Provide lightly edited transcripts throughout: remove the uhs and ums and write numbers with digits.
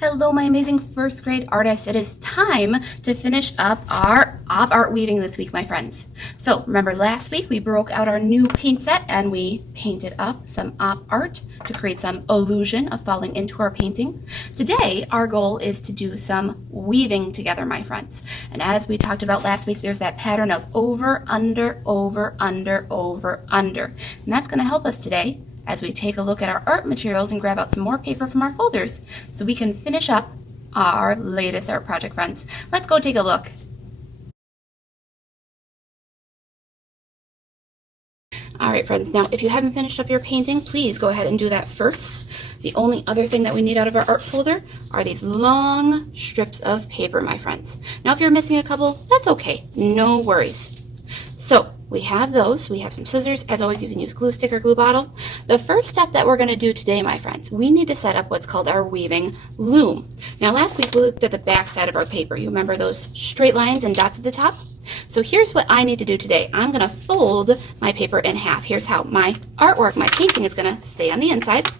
Hello, my amazing first grade artists. It is time to finish up our op art weaving this week, my friends. So remember last week we broke out our new paint set and we painted up some op art to create some illusion of falling into our painting. Today, our goal is to do some weaving together, my friends. And as we talked about last week, there's that pattern of over, under, over, under, over, under. And that's going to help us today as we take a look at our art materials and grab out some more paper from our folders so we can finish up our latest art project, friends. Let's go take a look. All right, friends, now if you haven't finished up your painting, please go ahead and do that first. The only other thing that we need out of our art folder are these long strips of paper, my friends. Now if you're missing a couple, that's okay, no worries. So we have those, we have some scissors. As always, you can use glue stick or glue bottle. The first step that we're going to do today, my friends, we need to set up what's called our weaving loom. Now last week we looked at the back side of our paper. You remember those straight lines and dots at the top? So here's what I need to do today. I'm going to fold my paper in half. Here's how my artwork, my painting is going to stay on the inside.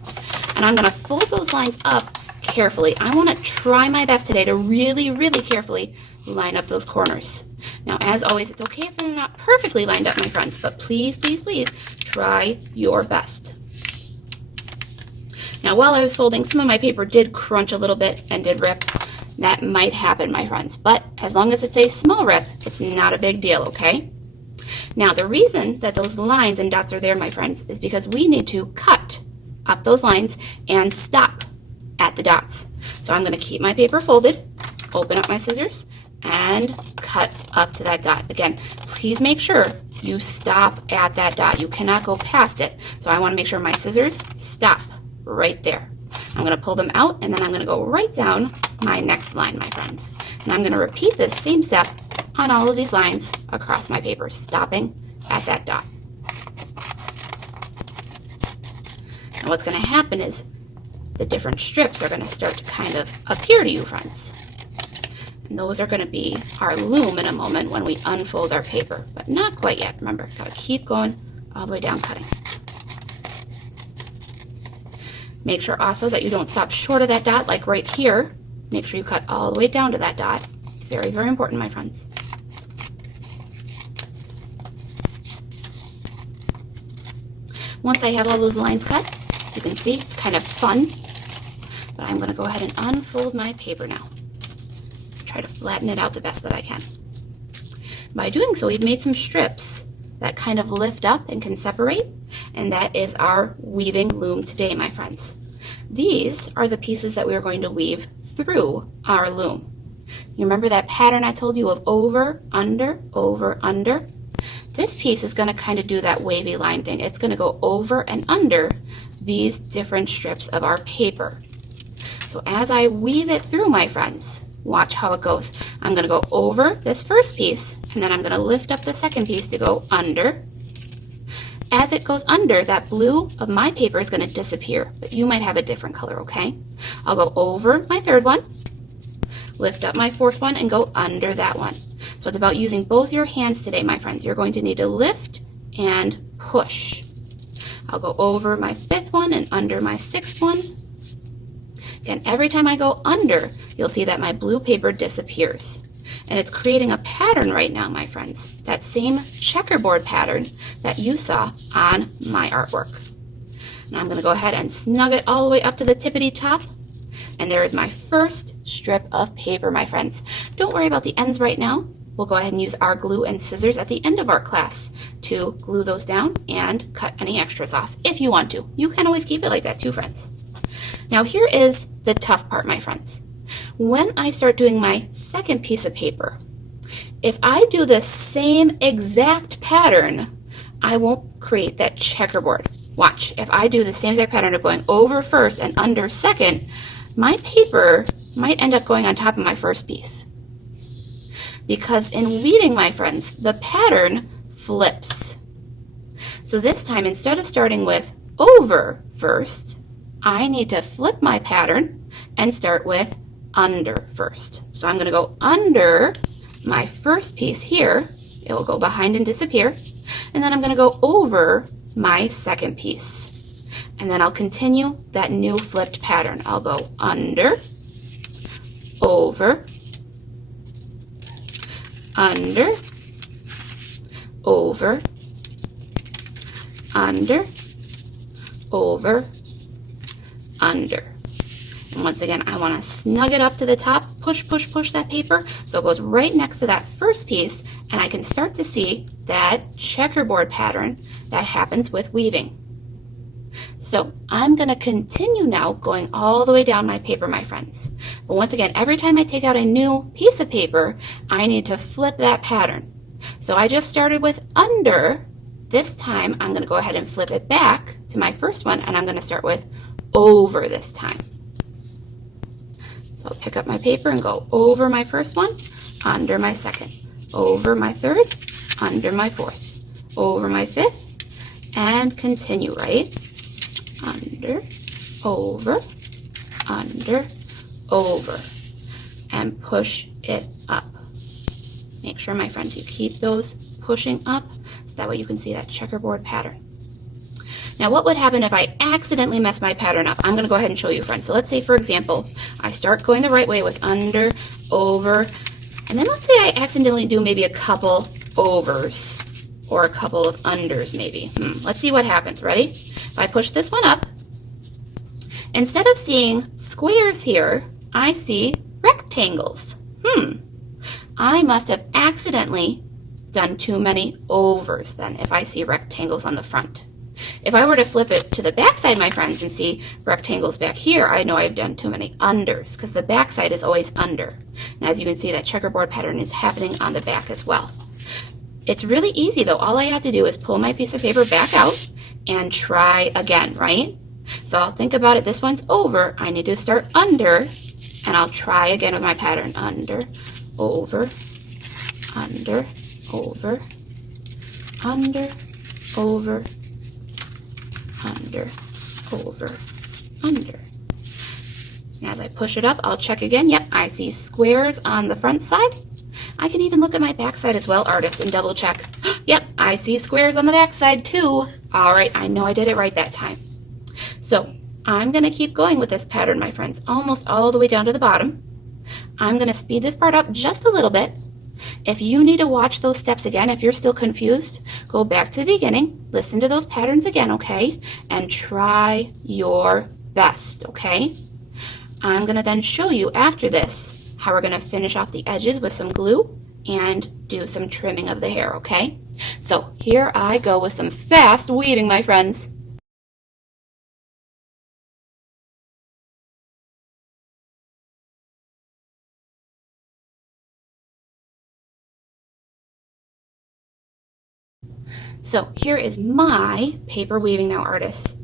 And I'm going to fold those lines up carefully. I want to try my best today to really, really carefully line up those corners. Now, as always, it's okay if they're not perfectly lined up, my friends, but please, please, please try your best. Now, while I was folding, some of my paper did crunch a little bit and did rip. That might happen, my friends, but as long as it's a small rip, it's not a big deal, okay? Now, the reason that those lines and dots are there, my friends, is because we need to cut up those lines and stop at the dots. So I'm going to keep my paper folded, open up my scissors, and cut up to that dot. Again, please make sure you stop at that dot. You cannot go past it. So I want to make sure my scissors stop right there. I'm going to pull them out and then I'm going to go right down my next line, my friends. And I'm going to repeat this same step on all of these lines across my paper, stopping at that dot. Now what's going to happen is the different strips are going to start to kind of appear to you, friends. And those are going to be our loom in a moment when we unfold our paper, but not quite yet. Remember, got to keep going all the way down cutting. Make sure also that you don't stop short of that dot, like right here. Make sure you cut all the way down to that dot. It's very, very important, my friends. Once I have all those lines cut, you can see it's kind of fun, but I'm going to go ahead and unfold my paper now. Try to flatten it out the best that I can. By doing so, we've made some strips that kind of lift up and can separate, and that is our weaving loom today, my friends. These are the pieces that we are going to weave through our loom. You remember that pattern I told you of over, under, over, under? This piece is going to kind of do that wavy line thing. It's going to go over and under these different strips of our paper. So as I weave it through, my friends, watch how it goes. I'm going to go over this first piece, and then I'm going to lift up the second piece to go under. As it goes under, that blue of my paper is going to disappear, but you might have a different color, okay? I'll go over my third one, lift up my fourth one, and go under that one. So it's about using both your hands today, my friends. You're going to need to lift and push. I'll go over my fifth one and under my sixth one. Again, every time I go under, you'll see that my blue paper disappears. And it's creating a pattern right now, my friends. That same checkerboard pattern that you saw on my artwork. Now I'm going to go ahead and snug it all the way up to the tippity top. And there is my first strip of paper, my friends. Don't worry about the ends right now. We'll go ahead and use our glue and scissors at the end of art class to glue those down and cut any extras off if you want to. You can always keep it like that too, friends. Now here is the tough part, my friends. When I start doing my second piece of paper, if I do the same exact pattern, I won't create that checkerboard. Watch, if I do the same exact pattern of going over first and under second, my paper might end up going on top of my first piece. Because in weaving, my friends, the pattern flips. So this time, instead of starting with over first, I need to flip my pattern and start with under first. So I'm going to go under my first piece here. It will go behind and disappear. And then I'm going to go over my second piece. And then I'll continue that new flipped pattern. I'll go under, over, under, over, under, over, under. And once again, I want to snug it up to the top, push, push, push that paper so it goes right next to that first piece, and I can start to see that checkerboard pattern that happens with weaving. So I'm going to continue now going all the way down my paper, my friends. But once again, every time I take out a new piece of paper, I need to flip that pattern. So I just started with under. This time I'm going to go ahead and flip it back to my first one, and I'm going to start with over this time. So I'll pick up my paper and go over my first one, under my second, over my third, under my fourth, over my fifth, and continue, right? Under, over, and push it up. Make sure, my friends, you keep those pushing up so that way you can see that checkerboard pattern. Now, what would happen if I accidentally mess my pattern up? I'm going to go ahead and show you, friends. So let's say, for example, I start going the right way with under, over, and then let's say I accidentally do maybe a couple overs or a couple of unders maybe. Let's see what happens. Ready? If I push this one up, instead of seeing squares here, I see rectangles. I must have accidentally done too many overs then if I see rectangles on the front. If I were to flip it to the back side, my friends, and see rectangles back here, I know I've done too many unders because the back side is always under. And as you can see, that checkerboard pattern is happening on the back as well. It's really easy though. All I have to do is pull my piece of paper back out and try again, right? So I'll think about it. This one's over. I need to start under, and I'll try again with my pattern. Under, over, under, over, under, over, under, over, under. And as I push it up, I'll check again. Yep, I see squares on the front side. I can even look at my back side as well, artists, and double check. Yep, I see squares on the back side too. All right, I know I did it right that time. So I'm going to keep going with this pattern, my friends, almost all the way down to the bottom. I'm going to speed this part up just a little bit. If you need to watch those steps again, if you're still confused, go back to the beginning, listen to those patterns again, okay? And try your best, okay? I'm going to then show you after this how we're going to finish off the edges with some glue and do some trimming of the hair, okay? So here I go with some fast weaving, my friends. So here is my paper weaving now, artists.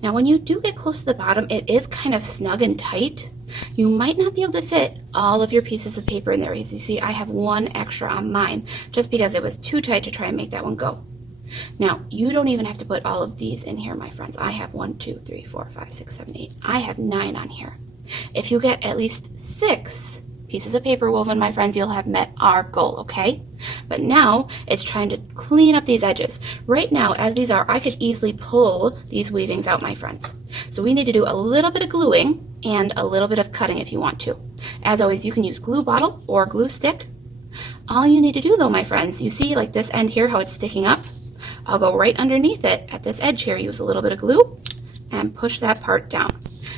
Now when you do get close to the bottom, it is kind of snug and tight. You might not be able to fit all of your pieces of paper in there. As you see, I have one extra on mine just because it was too tight to try and make that one go. Now, you don't even have to put all of these in here, my friends. I have 1, 2, 3, 4, 5, 6, 7, 8. I have 9 on here. If you get at least 6 pieces of paper woven, my friends, you'll have met our goal, okay? But now it's trying to clean up these edges. Right now, as these are, I could easily pull these weavings out, my friends. So we need to do a little bit of gluing and a little bit of cutting if you want to. As always, you can use glue bottle or glue stick. All you need to do though, my friends, you see like this end here, how it's sticking up? I'll go right underneath it at this edge here, use a little bit of glue and push that part down.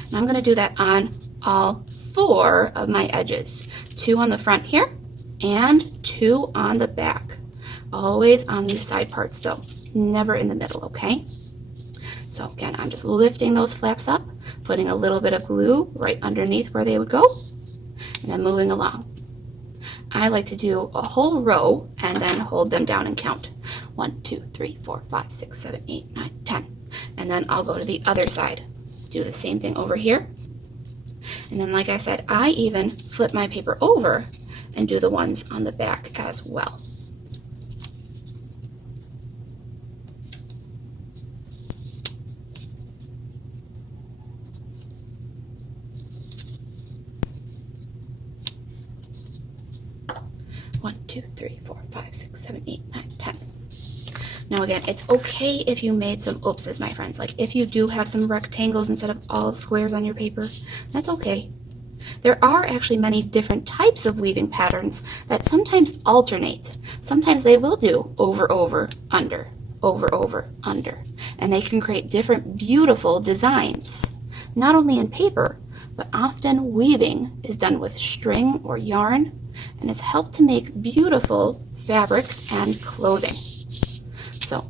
And I'm gonna do that on all 4 of my edges. 2 on the front here and 2 on the back. Always on these side parts though, never in the middle, okay? So again, I'm just lifting those flaps up, putting a little bit of glue right underneath where they would go, and then moving along. I like to do a whole row and then hold them down and count. 1, 2, 3, 4, 5, 6, 7, 8, 9, 10. And then I'll go to the other side. Do the same thing over here. And then, like I said, I even flip my paper over and do the ones on the back as well. One, 2, 3, 4, 5, 6, 7, 8, 9, 10. Now again, it's okay if you made some oopses, my friends. Like if you do have some rectangles instead of all squares on your paper, that's okay. There are actually many different types of weaving patterns that sometimes alternate. Sometimes they will do over, over, under, over, under, and they can create different beautiful designs, not only in paper, but often weaving is done with string or yarn and has helped to make beautiful fabric and clothing. So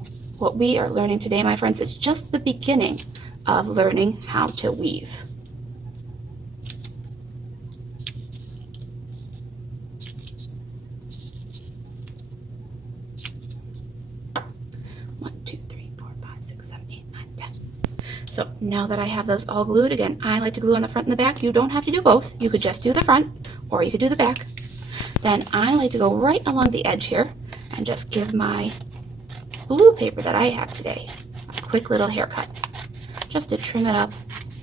what we are learning today, my friends, is just the beginning of learning how to weave. So now that I have those all glued, again, I like to glue on the front and the back. You don't have to do both. You could just do the front or you could do the back. Then I like to go right along the edge here and just give my blue paper that I have today a quick little haircut, just to trim it up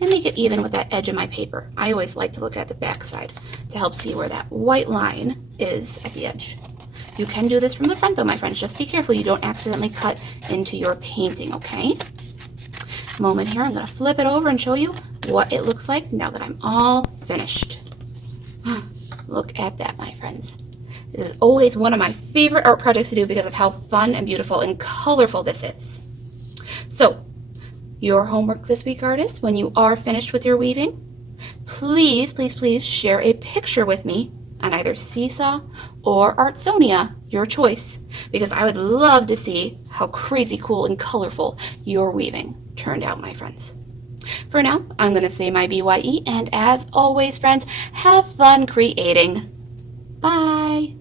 and make it even with that edge of my paper. I always like to look at the back side to help see where that white line is at the edge. You can do this from the front though, my friends. Just be careful you don't accidentally cut into your painting, okay? Moment here, I'm going to flip it over and show you what it looks like now that I'm all finished. Look at that, my friends. This is always one of my favorite art projects to do because of how fun and beautiful and colorful this is. So, your homework this week, artists, when you are finished with your weaving, please, please, please share a picture with me on either Seesaw or Artsonia, your choice, because I would love to see how crazy cool and colorful your weaving turned out, my friends. For now, I'm going to say my BYE, and as always, friends, have fun creating. Bye!